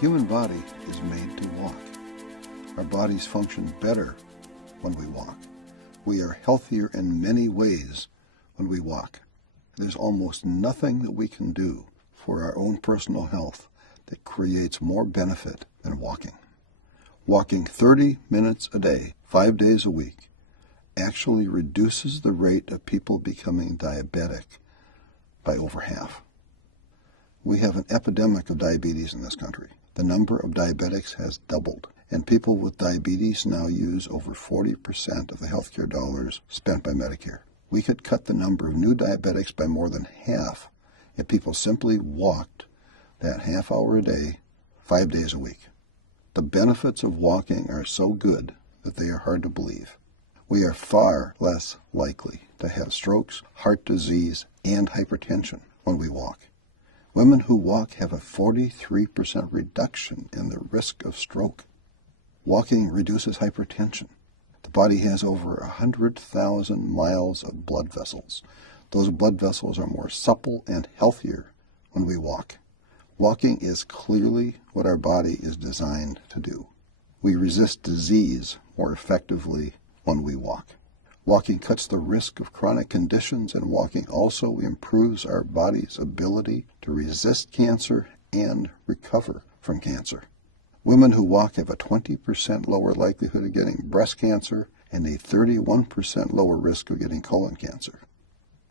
human body is made to walk. Our bodies function better when we walk. We are healthier in many ways when we walk. There's almost nothing that we can do for our own personal health that creates more benefit than walking. Walking 30 minutes a day, 5 days a week, actually reduces the rate of people becoming diabetic by over half. We have an epidemic of diabetes in this country. The number of diabetics has doubled, and people with diabetes now use over 40% of the healthcare dollars spent by Medicare. We could cut the number of new diabetics by more than half if people simply walked that half hour a day, 5 days a week. The benefits of walking are so good that they are hard to believe. We are far less likely to have strokes, heart disease, and hypertension when we walk. Women who walk have a 43% reduction in the risk of stroke. Walking reduces hypertension. The body has over 100,000 miles of blood vessels. Those blood vessels are more supple and healthier when we walk. Walking is clearly what our body is designed to do. We resist disease more effectively when we walk. Walking cuts the risk of chronic conditions, and walking also improves our body's ability to resist cancer and recover from cancer. Women who walk have a 20% lower likelihood of getting breast cancer and a 31% lower risk of getting colon cancer.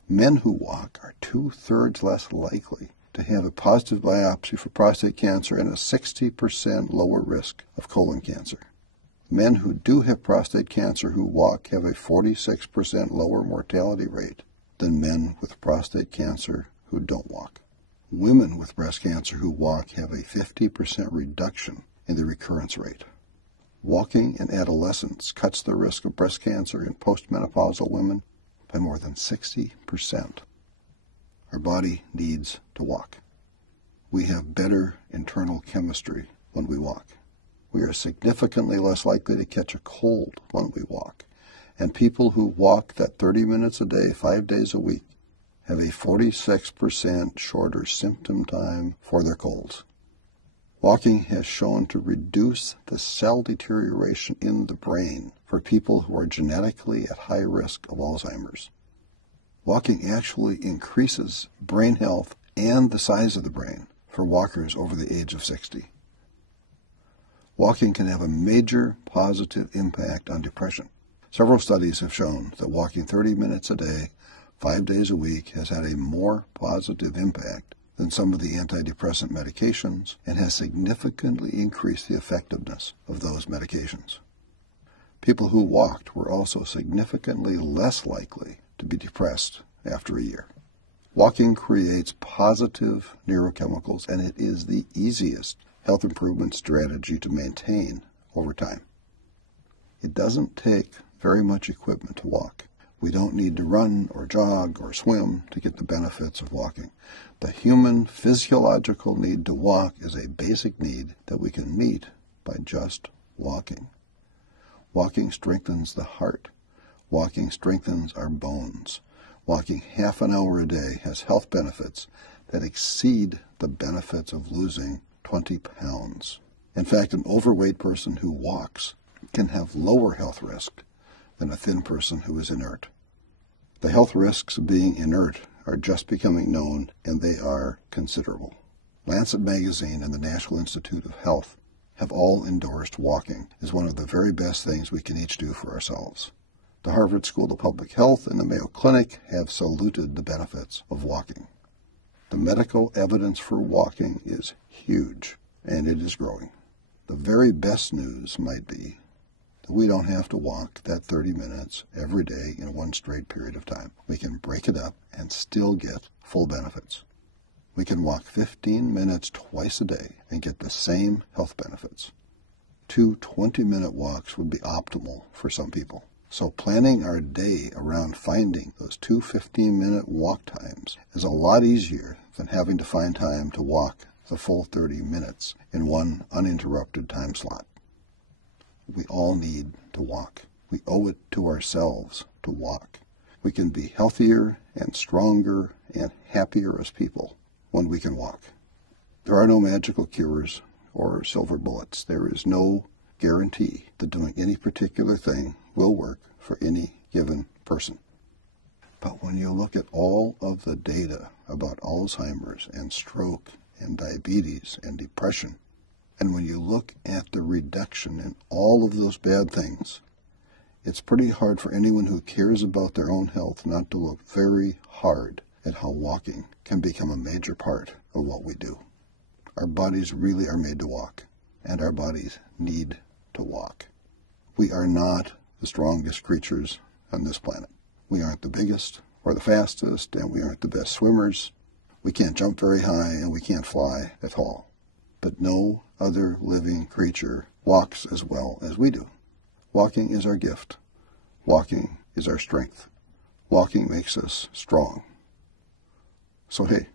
Men who walk are 2/3 less likely to have a positive biopsy for prostate cancer and a 60% lower risk of colon cancer. Men who do have prostate cancer who walk have a 46% lower mortality rate than men with prostate cancer who don't walk. Women with breast cancer who walk have a 50% reduction in the recurrence rate. Walking in adolescence cuts the risk of breast cancer in postmenopausal women by more than 60%. Our body needs to walk. We have better internal chemistry when we walk. We are significantly less likely to catch a cold when we walk. And people who walk that 30 minutes a day, 5 days a week, have a 46% shorter symptom time for their colds. Walking has shown to reduce the cell deterioration in the brain for people who are genetically at high risk of Alzheimer's. Walking actually increases brain health and the size of the brain for walkers over the age of 60. Walking can have a major positive impact on depression. Several studies have shown that walking 30 minutes a day, 5 days a week, has had a more positive impact than some of the antidepressant medications and has significantly increased the effectiveness of those medications. People who walked were also significantly less likely to be depressed after a year. Walking creates positive neurochemicals, and it is the easiest health improvement strategy to maintain over time. It doesn't take very much equipment to walk. We don't need to run or jog or swim to get the benefits of walking. The human physiological need to walk is a basic need that we can meet by just walking. Walking strengthens the heart. Walking strengthens our bones. Walking half an hour a day has health benefits that exceed the benefits of losing 20 pounds. In fact, an overweight person who walks can have lower health risk than a thin person who is inert. The health risks of being inert are just becoming known, and they are considerable. Lancet Magazine and the National Institute of Health have all endorsed walking as one of the very best things we can each do for ourselves. The Harvard School of Public Health and the Mayo Clinic have saluted the benefits of walking. The medical evidence for walking is huge, and it is growing. The very best news might be that we don't have to walk that 30 minutes every day in one straight period of time. We can break it up and still get full benefits. We can walk 15 minutes twice a day and get the same health benefits. 2 20-minute walks would be optimal for some people. So planning our day around finding those 2 15-minute walk times is a lot easier than having to find time to walk the full 30 minutes in one uninterrupted time slot. We all need to walk. We owe it to ourselves to walk. We can be healthier and stronger and happier as people when we can walk. There are no magical cures or silver bullets. There is no guarantee that doing any particular thing will work for any given person. But when you look at all of the data about Alzheimer's and stroke and diabetes and depression, and when you look at the reduction in all of those bad things, it's pretty hard for anyone who cares about their own health not to look very hard at how walking can become a major part of what we do. Our bodies really are made to walk, and our bodies need to walk. We are not the strongest creatures on this planet. We aren't the biggest or the fastest, and we aren't the best swimmers. We can't jump very high, and we can't fly at all. But no other living creature walks as well as we do. Walking is our gift. Walking is our strength. Walking makes us strong. So hey,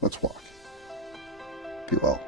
let's walk. Be well.